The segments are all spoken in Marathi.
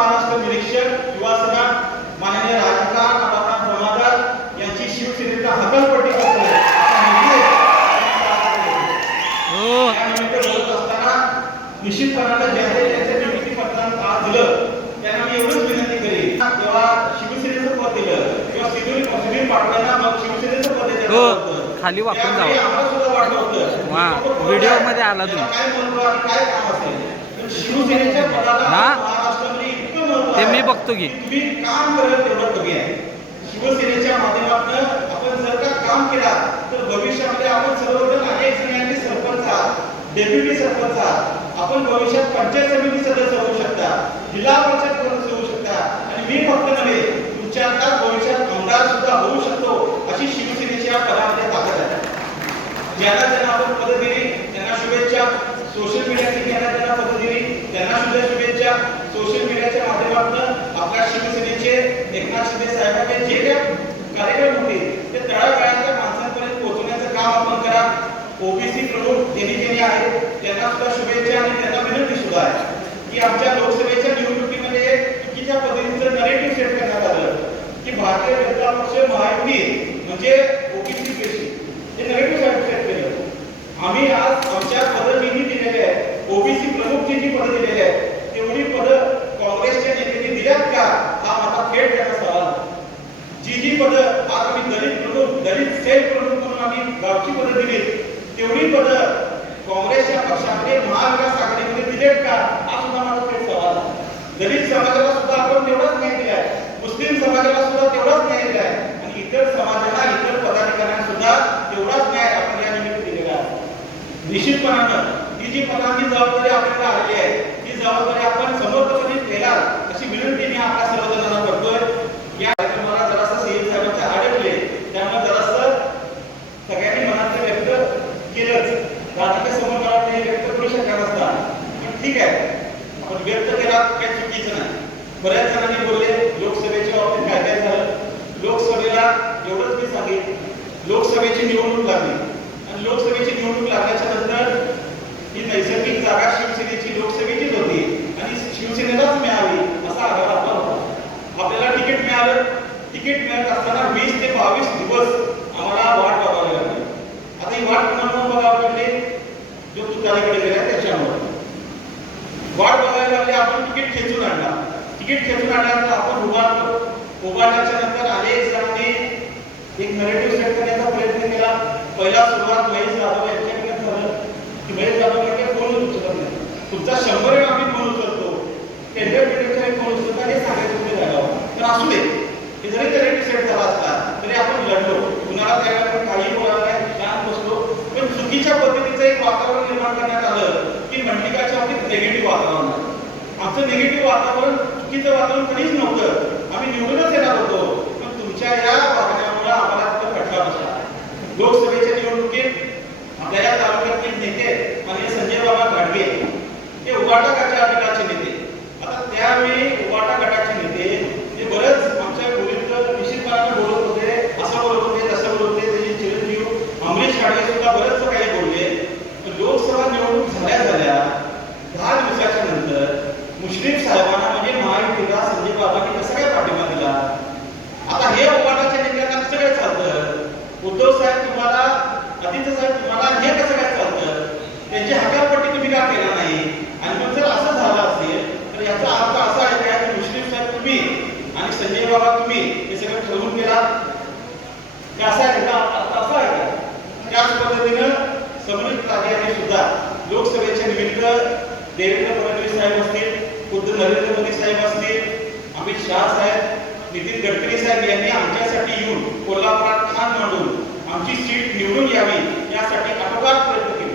महाराष्ट्र निरीक्षक युवा सेना माननीय राजकारण नारायण जमादार यांची शिवसेनेचा हकालपट्टी करतोय हो बोलत असताना निश्चितपणानं ज्याने त्यांच्या नियुक्ती पत्रात आज दिलं त्यांना मी एवढंच विनंती करेन जेव्हा शिवसेनेचं पद दिलं किंवा सुधीर पाटलांना मग शिवसेनेचं पद देण्यात हो. खाली वाकून त्यावेळी जावं. आम्हाला सुद्धा वाटलं होतं वा, की बाबा व्हिडिओमध्ये आला तुम्ही. काय काम असेल पण शिवसेनेच्या पदाला हा? महाराष्ट्रामध्ये इतकं शकतो मी की. काम करत तेवढं कमी आहे. शिवसेनेच्या माध्यमातून आपण जर का काम केला तर भविष्यामध्ये आपण सर्वजण अनेक जणांचे सरपंच आहात डेप्युटी सरपंच आहात. आपण भविष्यात पंचायत समिती सदस्य होऊ शकता जिल्हा परिषद सदस्य होऊ शकता. आणि मी फक्त नव्हे तुमच्या आता भविष्यात आमदार सुद्धा होऊ शकतो अशी शिवसेनेच्या पदामध्ये ताकद आहे. ज्याला ज्यांना आपण पद दिली त्यांना शुभेच्छा सोशल मीडियाची ज्यांना ज्यांना पद दिली त्यांना सुद्धा शुभेच्छा सोशल मीडियाच्या माध्यमातून आपल्या शिवसेनेचे एकनाथ शिंदे साहेबांचे जे काही कार्यक्रम होते ते तळागाळातल्या माणसांपर्यंत पोहोचवण्याचं काम आपण करा ओबीसी प्रमुख ज्यांनी ज्यांनी आहेत त्यांना सुद्धा शुभेच्छा आणि त्यांना विनंती सुद्धा आहे की आमच्या लोकसभेच्या निवडणुकीमध्ये एक चुकीच्या पद्धतीचं नरेटिव्ह सेट करण्यात आलं की भारतीय जनता पक्ष महायुती म्हणजे ओबीसी पेशी हे नरेटिव्ह सेट केलं आम्ही आज आमच्या पदं जी दिलेली आहेत ओबीसी प्रमुख जी पदं दिलेली आहेत तेवढी पदं काँग्रेसच्या नेत्यांनी दिल्यात का हा माझा थेट त्याचा सवाल आहे. जी जी पदं आज आम्ही दलित प्रमुख दलित सेल प्रमुख म्हणून आम्ही गावची पदं दिली तेवढी पदं काँग्रेसच्या पक्षामध्ये महाविकास आघाडीमध्ये दिलेत का हा सुद्धा माझा थेट सवाल आहे. दलित समाजाला सुद्धा आपण तेवढाच न्याय दिलाय मुस्लिम समाजाला सुद्धा तेवढाच न्याय दिलाय आणि इतर समाजाला इतर पदाधिकाऱ्यांना सुद्धा तेवढाच न्याय आपण या निमित्त दिलेला आहे निश्चितपणानं ही जी पदांची जबाबदारी आपल्याला आली आहे ती जबाबदारी आपण समर्थपणे केला अशी विनंती मी आपल्या सर्वजणांना करतोय. या कार्यक्रमाला जरासं सीएम साहेबांचे अडकले त्यामुळे जरासं सगळ्यांनी मनात व्यक्त केलंच. राजकीय समोर मला ते व्यक्त करू शकत असता पण ठीक आहे आपण व्यक्त केला काही चुकीचं नाही. बऱ्याच जणांनी बोलले लोकसभेच्या बाबतीत काय काय झालं? लोकसभेला एवढंच मी सांगेन. लोकसभेची निवडणूक लागली. आणि लोकसभेची निवडणूक लागल्याच्या नंतर ही नैसर्गिक जागा शिवसेनेची लोकसभेचीच होती. आणि शिवसेनेलाच मिळावी असा आग्रह आपला होता. आपल्याला तिकीट मिळालं. तिकीट मिळत असताना वीस ते बावीस दिवस आम्हाला वाट बघावी लागली. आता ही वाट कुणाला बघावी लागली. जो तुतारीकडे गेला त्याच्यामुळे. वाट बघायला लागली आपण तिकीट खेचून आणला. तिकीट खेचून आणल्यानंतर आपण उभारलो. उभारल्याच्या नंतर अनेक जणांनी एक नरेटिव्ह सेट करण्याचा प्रयत्न केला पहिला सुरुवात महेश जाधव यांच्याकडे झालं. की महेश जाधव यांनी कोण उचलत नाही तुमचा शंभर वेळा आम्ही फोन उचलतो. टेंडर पिरियडचा फोन उचलता हे सांगायचं तुम्ही झालं. तर असू दे. हे जरी नरेटिव्ह सेट झाला असला तरी आपण लढलो. कुणाला त्यावेळेला काही होणार नाही शांत बसलो. पण चुकीच्या पद्धतीचं एक वातावरण निर्माण करण्यात आलं की मंडिकाच्या बाबतीत निगेटिव्ह वातावरण आमचं निगेटिव्ह वातावरण चुकीचं वातावरण कधीच नव्हतं. आम्ही निवडूनच येणार होतो. पण तुमच्या या वागण्यामुळे आम्हाला फटका बसला. लोकसभेच्या निवडणुकीत आपल्या या तालुक्यातील नेते माननीय संजय बाबा गाडगे हे उबाटा गटाच्या गटाचे नेते आता त्यावेळी उबाटा गटाचे नेते ते बरेच आमच्या गोविंद निश्चितपणाने बोलत होते असं बोलत होते तसं बोलत होते त्याचे चिरंजीव अमरीश खाडगे सुद्धा बरेच काही बोलले. लोकसभा निवडणूक झाल्या झाल्या दहा दिवसाच्या नंतर मुश्रीफ साहेबांना म्हणजे महायुतीला संजय बाबांनी कसा काय पाठिंबा दिला? आता हे उबाटाच्या नेत्यांना कसं काय चालतं? उद्धव साहेब तुम्हाला आदित्य सर तुम्हाला हे कसं काय चालतं त्यांची हकालपट्टी तुम्ही का केला नाही? आणि मग जर असं झालं असेल तर याचा अर्थ असा आहे काय की साहेब तुम्ही आणि संजय बाबा तुम्ही हे सगळं ठरवून केला ते असं आहे का? अर्थ असा आहे का? त्याच पद्धतीनं समृद्ध कार्याने सुद्धा लोकसभेच्या निमित्त देवेंद्र फडणवीस साहेब असतील खुद्द नरेंद्र मोदी साहेब असतील अमित शहा साहेब नितीन गडकरी साहेब यांनी आमच्यासाठी येऊन कोल्हापुरात ठाण मांडून आमची सीट निवडून यावी यासाठी आटोकाट प्रयत्न केले.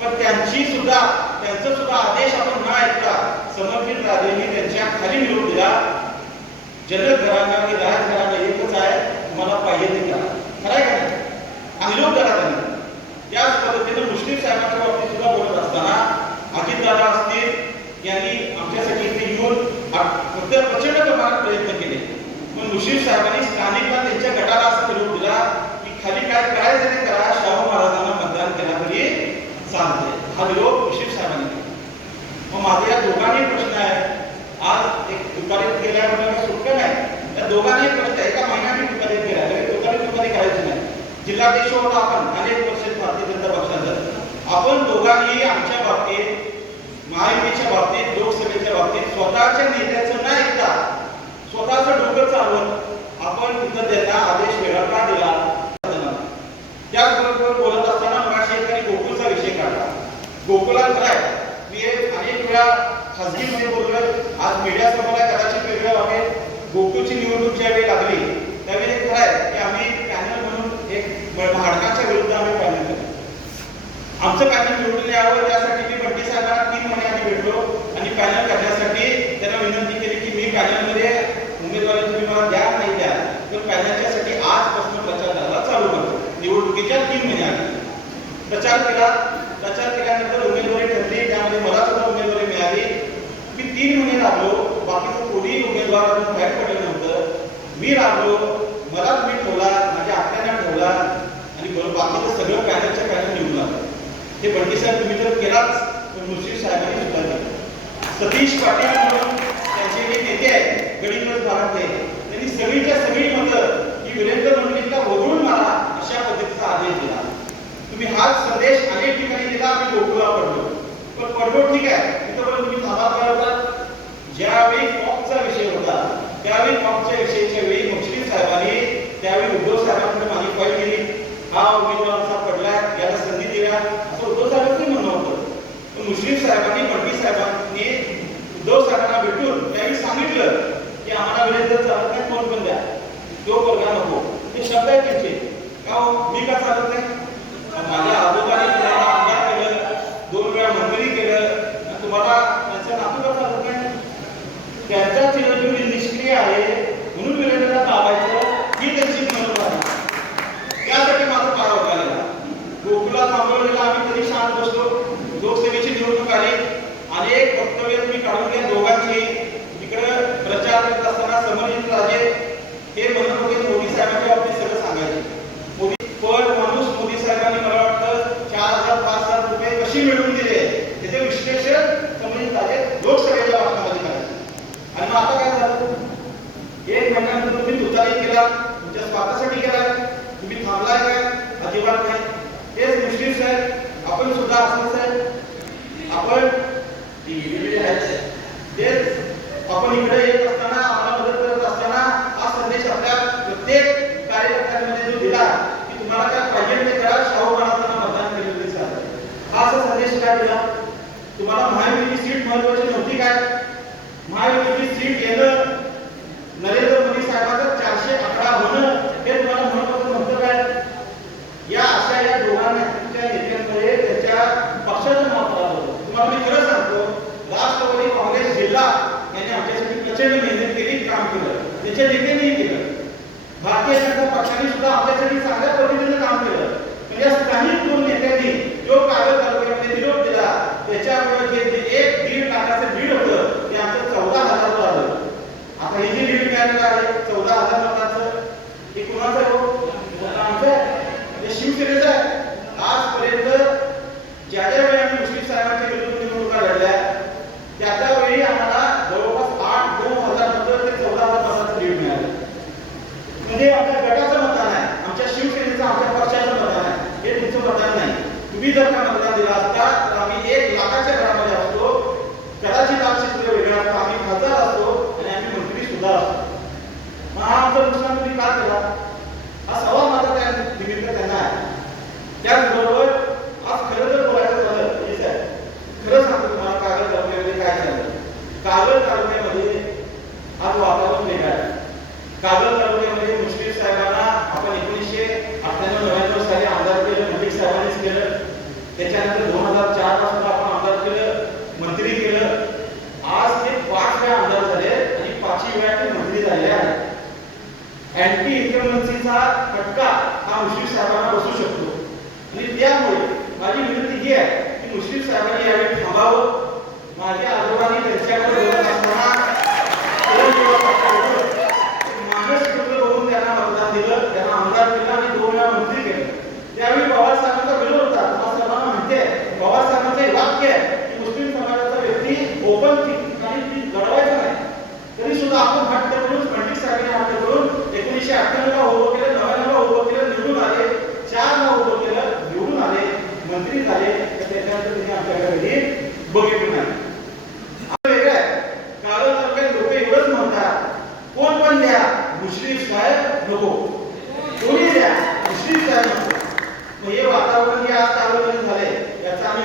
पण त्यांची सुद्धा त्यांचा सुद्धा आदेश आपण न ऐकता समर्पित राजेंनी त्यांच्या खाली निवडून दिला. जनरल घरांना की राज घरांना एकच आहे मला पाहिजे ते करा. खरं आहे का नाही? आणि करा त्यांनी. त्याच पद्धतीने मुस्लिम साहेबांच्या बाबतीत सुद्धा बोलत असताना अजितदादा असतील यांनी आमच्यासाठी इथे येऊन फक्त प्रचंड प्रमाणात प्रयत्न केले. पण मुस्लिम साहेबांनी स्थानिकला त्यांच्या गटाला असा निरोप दिला की खाली काय करायचं ते करा शाहू महाराजांना मतदान केला तरी चालते. हा विरोध विशेष साहेबांनी केला. मग माझा या दोघांनी प्रश्न आहे. आज एक तुकारीत गेल्यामुळे सुटलं नाही. या दोघांनाही प्रश्न आहे. एका महिन्याने तुकारीत गेला तरी दोघांनी दुपारी करायची नाही. जिल्हाध्यक्ष होता आपण अनेक वर्ष भारतीय जनता पक्षाचं आपण दोघांनी आमच्या बाबतीत महायुतीच्या बाबतीत लोकसभेच्या बाबतीत स्वतःच्या नेत्याचं न ऐकता स्वतःचं डोकं चालवत आपण तिथं त्यांना आदेश वेगळा का दिला? त्याचबरोबर बोलत असताना मगाशी एकाने गोकुळचा विषय काढला गोकुळात काय मी अनेक वेळा खासगीमध्ये बोललोय. आज मीडिया समोर आहे, कदाचित वेगळं वाटेल. गोकुळची निवडणूक ज्यावेळी लागली त्यावेळी खरं आहे की आम्ही पॅनल म्हणून एक भाडकाच्या विरुद्ध आम्ही पॅनल केलं. आमचं पॅनल निवडून यावं त्यासाठी मी बंटी साहेबांना तीन महिने आम्ही भेटलो आणि पॅनल करण्यासाठी त्यांना विनंती केली की मी पॅनलमध्ये उमेदवारी तुम्ही मला द्या नाही द्या तर पॅनलच्यासाठी आजपासून प्रचार करायला चालू करतो. निवडणुकीच्या तीन महिने प्रचार केला. प्रचार केला उमेदवारी ठरली त्यामध्ये मला सुद्धा उमेदवारी मिळाली मी तीन महिने राबलो बाकीचं कोणी बाहेर पडलं नव्हतं. मी राबलो मला मी ठेवला माझ्या आत्याने ठेवला आणि बरोबर बाकीचं सगळं पॅनलच्या पॅनल निघून आलं हे बंडी साहेब तुम्ही तर केलाच तर मुश्रीफ साहेबांनी सुद्धा केलं. सतीश पाटील म्हणून त्यांचे जे नेते आहेत गडिंग्लज भागातले त्यांनी सगळीच्या सगळी मतं की वीरेंद्र मंडळींना वगळून मारा अशा पद्धतीचा आदेश दिला. तुम्ही हाच संदेश अनेक ठिकाणी दिला आम्ही गोकुळला पडलो. पण पडलो ठीक आहे. तिथं पण तुम्ही थांबा काय होता ज्यावेळी फॉकचा विषय होता त्यावेळी मागच्या विषयीच्या वेळी मुश्रीफ साहेबांनी त्यावेळी उद्धव साहेबांकडे माझी फाईल केली. हा उमेदवार असा पडलाय याला संधी दिल्या असं उद्धव साहेबांनी म्हणणं होतं. पण मुश्रीफ साहेबांनी बंटी साहेबांनी उद्धव साहेबांना भेटून त्यावेळी सांगितलं की आम्हाला विरेंद्र चालत नाही कोण पण द्या. तो वर्गा नको. ते शब्द आहेत त्यांचे. का हो? मी का चालत नाही? माझ्या आजोबाने आमदार केलं दोन वेळा मंत्री केलं. तुम्हाला त्यांचं नातू का चालत नाही? त्यांचा चिरंजीव आहे. म्हणून विरेंद्रला दाबायचं ही त्यांची मनोभाव आहे त्यासाठी माझा पारा उठालेला गोकुला थांबवलेला आम्ही तरी शांत बसलो लोकसभेची निवडणूक आली अनेक वक्तव्य मी काढून घ्या दोघांची इकडे प्रचार करत असताना समरजित राजे हे म्हणत होते मोदी साहेबांच्या बाबतीत सगळं सांगायचे मोदी पर माणूस मोदी साहेबांनी मला वाटतं चार हजार पाच हजार रुपये कशी मिळवून दिले त्याचे विश्लेषण समरजित राजे लोकसभेच्या भाषणामध्ये करायचे आणि मग आता काय झालं एक महिन्यानंतर तुम्ही तुतारी केला तुमच्या स्वार्थासाठी केला तुम्ही थांबलाय काय अजिबात नाही हेच मुश्किल साहेब आपण सुद्धा असंच आहे आपण टीव्ही आहेत तेच आपण इकडे येत असताना आम्हाला मदत करत असताना हा संदेश आपल्या प्रत्येक कार्यकर्त्यांमध्ये जो दिला की तुम्हाला काय पाहिजे ते करा शाहू महाराजांना मतदान केलं तरी चालेल हा असा संदेश काय दिला तुम्हाला महायुतीची सीट महत्वाची नव्हती काय महायुतीची सीट येणं नरेंद्र मोदी साहेबांचं चारशे अकरा होणं हे तुम्हाला महत्वाचं नव्हतं काय या अशा या दोघांच्या नेत्यांमुळे त्याच्या पक्षाचं नाव खराब होतं तुम्हाला मी खरं सांगतो राष्ट्रवादी काँग्रेस जिल्हा यांनी आमच्यासाठी प्रचंड मेहनत केली काम केलं. त्याच्या नेत्यांनीही केलं. भारतीय जनता पक्षाने सुद्धा आमच्यासाठी चांगल्या पद्धतीने काम केलं. म्हणजे काही दोन नेत्यांनी जो कागद तालुक्यामध्ये निरोप दिला त्याच्यामुळे जे एक दीड लाखाचं लीड होतं ते आमचं चौदा हजार आलं. आता हे जे लीड मिळालेलं आहे चौदा हजार मताचं हे कुणाचं? आहे हो? आमचं आहे. हे शिवसेनेचं आहे आजपर्यंत ज्या ज्या वेळी आम्ही मुश्रीफ साहेबांच्या विरुद्ध निवडणुका लढल्या त्या त्या वेळी आम्हाला जवळपास आठ नऊ हजार मतं ते चौदा हजार मताचं लीड मिळालं म्हणजे आमच्या गटाचं मतदान आहे आमच्या शिवसेनेचं आमच्या पक्षाचं मतदान आहे हे तुमचं मतदान नाही तुम्ही जर का मतदान दिला असता तर आम्ही एक लाखाच्या घरामध्ये असतो कदाचित आमचे चित्र वेगळं असतं आम्ही खासदार असतो आणि आम्ही मंत्री सुद्धा असतो प्रश्न तुम्ही का केला? हा सवाल माझा त्या निमित्त त्यांना आहे. त्याचबरोबर आज खरं जर बोलायचं झालं हे आहे खरं सांगतो तुम्हाला कागद तालुक्यामध्ये काय झालं? कागद तालुक्यामध्ये आज वातावरण वेगळं आहे. कागद तालुक्यामध्ये मुश्रीफ साहेबांना आपण एकोणीसशे अठ्ठ्याण्णव नव्याण्णव साली आमदार केलं मुश्रीफ साहेबांनीच केलं. त्याच्यानंतर दोन हजार चारपासून आपण आमदार केलं मंत्री केलं. आज ते पाच वेळा आमदार झाले आणि पाचही वेळा ते मंत्री झाले. अँटी इन्कमन्सीचा फटका हा मुश्रीफ साहेबांना बसू शकतो. आणि त्यामुळे माझी विनंती ही आहे की मुश्रीफ साहेबांनी यावेळी थांबावं. माझ्या आजोबांनी त्यांच्याकडे बोलत असताना माणूस कुठलं बघून त्यांना मतदान दिलं त्यांना आमदार केलं आणि दोन वेळा मंत्री केलं. त्यावेळी पवार साहेबांचा विरोध होता. तुम्हाला माहिती आहे एक वाक्य आहे की मुस्लिम समाजाचा व्यक्ती ओपन ठिकाणी लढवायचा नाही. तरी सुद्धा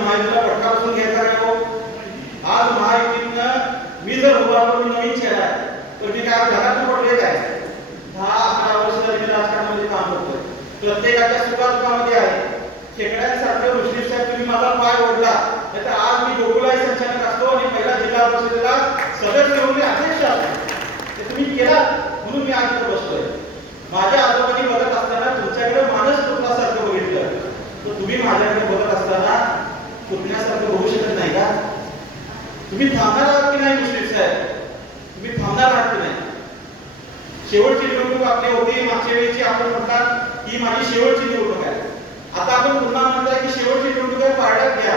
महायुतीला फटका बसून घ्यायचा आहे हो. आज महायुतीतनं मी जर उभा करून नवीन चेहरा तर मी काय घरात पडले काय दहा अकरा वर्ष झाली मी राजकारणामध्ये काम करतोय. प्रत्येकाच्या सुखात सुखादुखामध्ये आहे. खेकड्यांसारखे मुश्रीफ साहेब तुम्ही माझा पाय ओढला. तर आज मी गोकुलाई संचालक असतो आणि पहिला जिल्हा परिषदेला सदस्य म्हणून अध्यक्ष असतो. ते तुम्ही केलात म्हणून मी आज बसतोय माझ्या आजोबांनी बघत असताना तुमच्याकडे माणूस तुमचा पुतण्यासारखं होऊ शकत नाही का? तुम्ही थांबणार आहात की नाही मुश्रीफ साहेब? तुम्ही थांबणार आहात की नाही? शेवटची निवडणूक आपली होती मागच्या वेळेची आपण म्हणतात ही माझी शेवटची निवडणूक आहे. आता आपण पुन्हा म्हणताय की शेवटची निवडणूक आहे पाड्यात घ्या.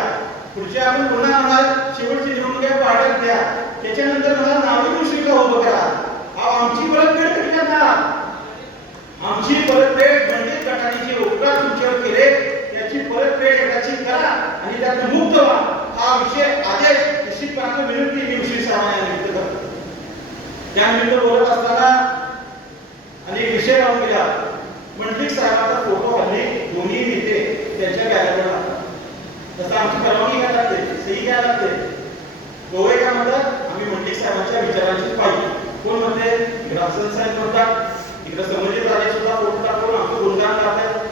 पुढच्या आपण पुन्हा म्हणाल शेवटची निवडणूक आहे पाड्यात घ्या. त्याच्यानंतर मला नावी मुश्रीफला उभं करा. अहो, आमची परतफेड कधी करणार आमची परतफेड म्हणजे गटाने जे उपकार तुमच्यावर केले त्याची परतफेड एकदाची करा आणि त्यात मुक्त व्हा हा विषय आदेश निश्चितपणानं विनंती मी मुश्रीफ साहेबांना व्यक्त करतो त्यानिमित्त बोलत असताना अनेक विषय लावून गेला. मंडलिक साहेबांचा फोटो हल्ली दोन्ही नेते त्यांच्या बॅगेवर लागतात. तसं आमची परवानगी घ्यायला लागते सही घ्यायला लागते. गवळे काय म्हणतात? आम्ही मंडलिक साहेबांच्या विचारांची पाहिजे कोण म्हणते? इकडे साहेब म्हणतात इकडे समजित राजे सुद्धा फोटो टाकून आमचं गुणगान करतात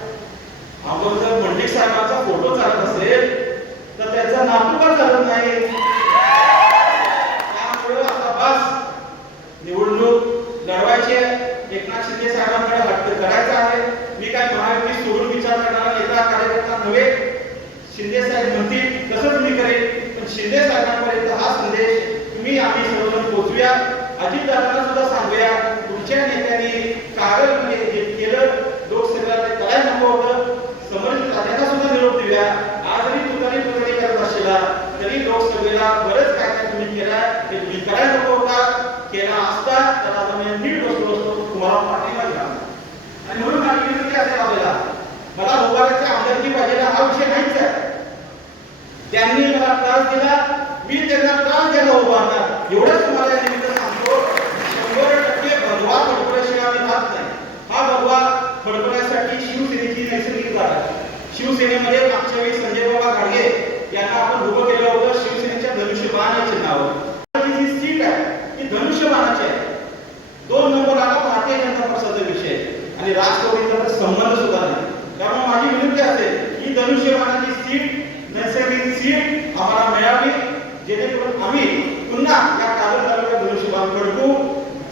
आपण जर मंडलिक साहेबांचा फोटो चालत असेल तर त्याचा नातू का चालत नाही त्यामुळे आता बस निवडणूक लढवायची आहे एकनाथ शिंदे साहेबांकडे हट्ट करायचा आहे मी काय महायुती सोडून विचार करणारा नेता कार्यकर्ता नव्हे शिंदे साहेब म्हणतील तसंच मी करेन पण शिंदे साहेबांपर्यंत हा संदेश तुम्ही आम्ही सर्वजण पोहोचूया अजितदादांना सुद्धा सांगूया. तुमच्या नेत्यांनी कागद म्हणजे केलं. लोकसभेला ते करायला नको होतं. समर्थित राजांना सुद्धा निरोप देऊया आज जरी तुतारी तुतारी करत असेला तरी लोकसभेला बरंच काय काय तुम्ही केला हे तुम्ही करायला नको होता. केला असता तर आता मी नीट बसलो असतो. तुम्हाला पाठिंबा दिला. आणि म्हणून माझी विनंती असेल आपल्याला. मला उभारायचे आमदारकी पाहिजे हा विषय नाहीच आहे. त्यांनी मला त्रास दिला. मी त्यांना त्रास द्यायला उभारणार एवढंच तुम्हाला या निमित्त सांगतो शंभर टक्के भगवा फडकवल्याशिवाय आम्ही राहत नाही. हा भगवा फडकवण्यासाठी शिवसेनेची नैसर्गिक जागा आहे. शिवसेनेमध्ये मागच्या वेळी संजय बाबा गाडगे यांना आपण उभं केलं होतं शिवसेनेच्या धनुष्यबाण या चिन्हावर. ही जी सीट आहे ती धनुष्यबाणाची आहे. दोन नंबर आला भारतीय जनता पक्षाचा विषय. आणि राष्ट्रवादीचा संबंध सुद्धा नाही. त्यामुळे माझी विनंती असेल ही धनुष्यबाणाची सीट नैसर्गिक सीट आम्हाला मिळावी जेणेकरून आम्ही पुन्हा या कागद तालुक्यात धनुष्यबाण फडकू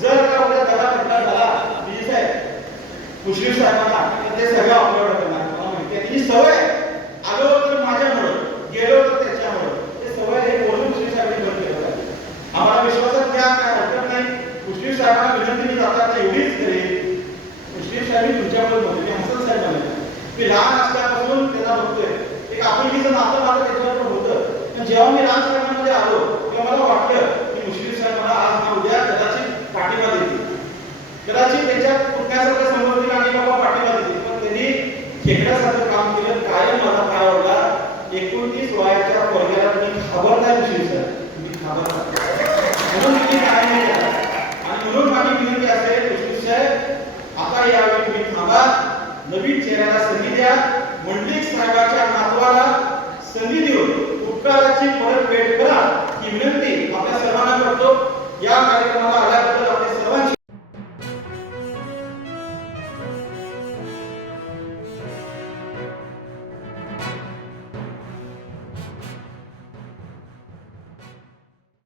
जर का उद्या दगा फटका झाला विजय साहेब मुश्रीफ साहेबांना ते सगळं आपल्यावर करणार मला माहिती आहे ही सवय आलो तर माझ्यामुळं गेलो तर त्याच्यामुळं ते सवय हे बोलून मुश्रीफ साहेबांनी बंद केलं आम्हाला विश्वासात घ्या काय हरकत नाही. मुश्रीफ साहेबांना विनंती मी जाताना एवढीच करेन मुश्रीफ साहेब तुमच्यामुळे तुमच्याबरोबर बोलतो मी हसन साहेब म्हणतो मी लहान असल्यापासून त्यांना बघतोय. एक आपुलकीचं नातं माझं त्याच्यावर होतं. पण जेव्हा मी राजकारणामध्ये आलो तेव्हा मला वाटलं की मुश्रीफ साहेब मला आज ना उद्या कदाचित पाठिंबा देतील कदाचित त्याच्या पुतण्यासारखं समोर आणि बाबा पाठिंबा देतील पण त्यांनी खेकड्यासारखं काम केलं कायम मला काय आवडला एकोणतीस वयाच्या पोरग्याला तुम्ही घाबरताय मुश्रीफ साहेब तुम्ही घाबरता म्हणून तुम्ही काय नाही केलं. आणि म्हणून माझी विनंती असेल मुश्रीफ साहेब आता यावेळी तुम्ही थांबा नवीन चेहऱ्याला संधी द्या मंडलिक साहेबाच्या नातवाला संधी देऊन उपकाराची परतफेड